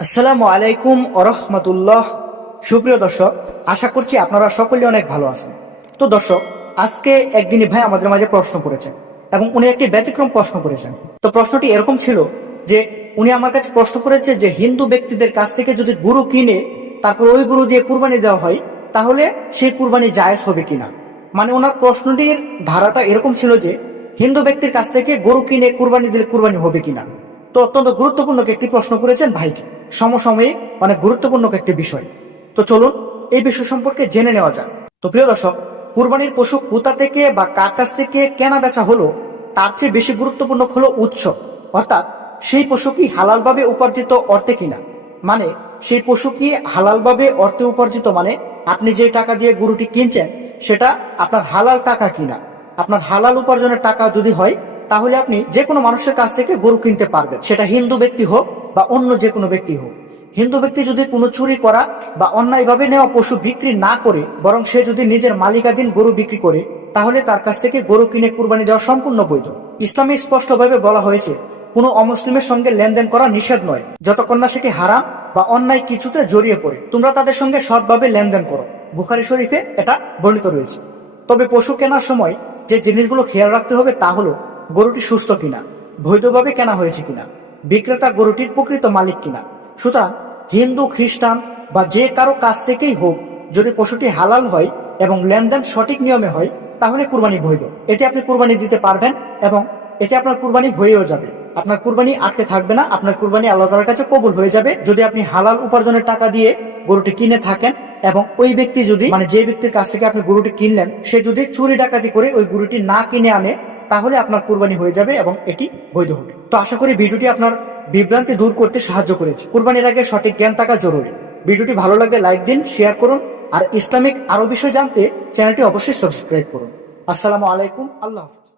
আসসালামু আলাইকুম আরহামতুল্লাহ সুপ্রিয় দর্শক, আশা করছি আপনারা সকলে অনেক ভালো আছেন। তো দর্শক, আজকে একদিনই ভাই আমাদের মাঝে প্রশ্ন করেছেন এবং উনি একটি ব্যতিক্রম প্রশ্ন করেছেন। তো প্রশ্নটি এরকম ছিল যে, উনি আমার কাছে প্রশ্ন করেছে যে, হিন্দু ব্যক্তিদের কাছ থেকে যদি গুরু কিনে, তারপর ওই গুরু দিয়ে কুরবানি দেওয়া হয়, তাহলে সেই কুরবানি জায়েজ হবে কিনা? মানে ওনার প্রশ্নটির ধারাটা এরকম ছিল যে, হিন্দু ব্যক্তির কাছ থেকে গরু কিনে কুরবানি দিলে কুরবানি হবে কিনা? তো অত্যন্ত গুরুত্বপূর্ণ একটি প্রশ্ন করেছেন ভাইটি। সমসাময়িক অনেক গুরুত্বপূর্ণ একটি বিষয়। তো চলুন এই বিষয় সম্পর্কে জেনে নেওয়া যাক। তো প্রিয় দর্শক, কুরবানির পশু কোথা থেকে বা কার কাছ থেকে কেনা বেচা হলো, তার চেয়ে বেশি গুরুত্বপূর্ণ হলো উৎস। অর্থাৎ সেই পশু কি হালালভাবে উপার্জিত অর্থে কিনা? মানে সেই পশু কি হালালভাবে অর্থে উপার্জিত? মানে আপনি যে টাকা দিয়ে গরুটি কিনছেন, সেটা আপনার হালাল টাকা কিনা? আপনার হালাল উপার্জনের টাকা যদি হয়, তাহলে আপনি যে কোনো মানুষের কাছ থেকে গরু কিনতে পারবেন। সেটা হিন্দু ব্যক্তি হোক বা অন্য যে কোনো ব্যক্তি হোক। হিন্দু ব্যক্তি যদি কোনো চুরি করা বা অন্যায়ভাবে নেওয়া পশু বিক্রি না করে, বরং সে যদি নিজের মালিকাধীন গরু বিক্রি করে, তাহলে তার কাছ থেকে গরু কিনে কুরবানি দেওয়া সম্পূর্ণ বৈধ। ইসলামে স্পষ্টভাবে বলা হয়েছে, কোনো অমুসলিমের সঙ্গে লেনদেন করা নিষেধ নয়। যতক্ষণ না সেটি হারাম বা অন্যায় কিছুতে জড়িয়ে পড়ে, তোমরা তাদের সঙ্গে সৎভাবে লেনদেন করো। বুখারি শরীফে এটা বর্ণিত রয়েছে। তবে পশু কেনার সময় যে জিনিসগুলো খেয়াল রাখতে হবে তা হলো, গরুটি সুস্থ কিনা, বৈধভাবে কেনা হয়েছে কিনা। বিক্রেতা গরুটির প্রকৃত মালিক কিনা। সুতরাং হিন্দু, খ্রিস্টান বা যে কারও কাছ থেকেই হোক যদি পশুটি হালাল হয় এবং লেনদেন সঠিক নিয়মে হয়, তাহলে কুরবানি বৈধ। এতে আপনি কুরবানি দিতে পারবেন এবং এতে আপনার কুরবানি হয়েও যাবে। আপনার কুরবানি আটকে থাকবে না, আপনার কুরবানি আল্লাহ তালার কাছে কবুল হয়ে যাবে। যদি আপনি হালাল উপার্জনের টাকা দিয়ে গরুটি কিনে থাকেন এবং ওই ব্যক্তি যদি মানে যে ব্যক্তির কাছ থেকে আপনি গরুটি কিনলেন, সে যদি চুরি ডাকাতি করে ওই গরুটি না কিনে আনে তাহলে আপনার কুরবানি হয়ে যাবে এবং এটি বৈধ হবে। তো আশা করি ভিডিওটি আপনার বিভ্রান্তি দূর করতে সাহায্য করেছে। কুরবানির আগে সঠিক জ্ঞান থাকা জরুরি। ভিডিওটি ভালো লাগলে লাইক দিন, শেয়ার করুন, আর ইসলামিক আরও বিষয় জানতে চ্যানেলটি অবশ্যই সাবস্ক্রাইব করুন। আসসালামু আলাইকুম, আল্লাহ হাফিজ।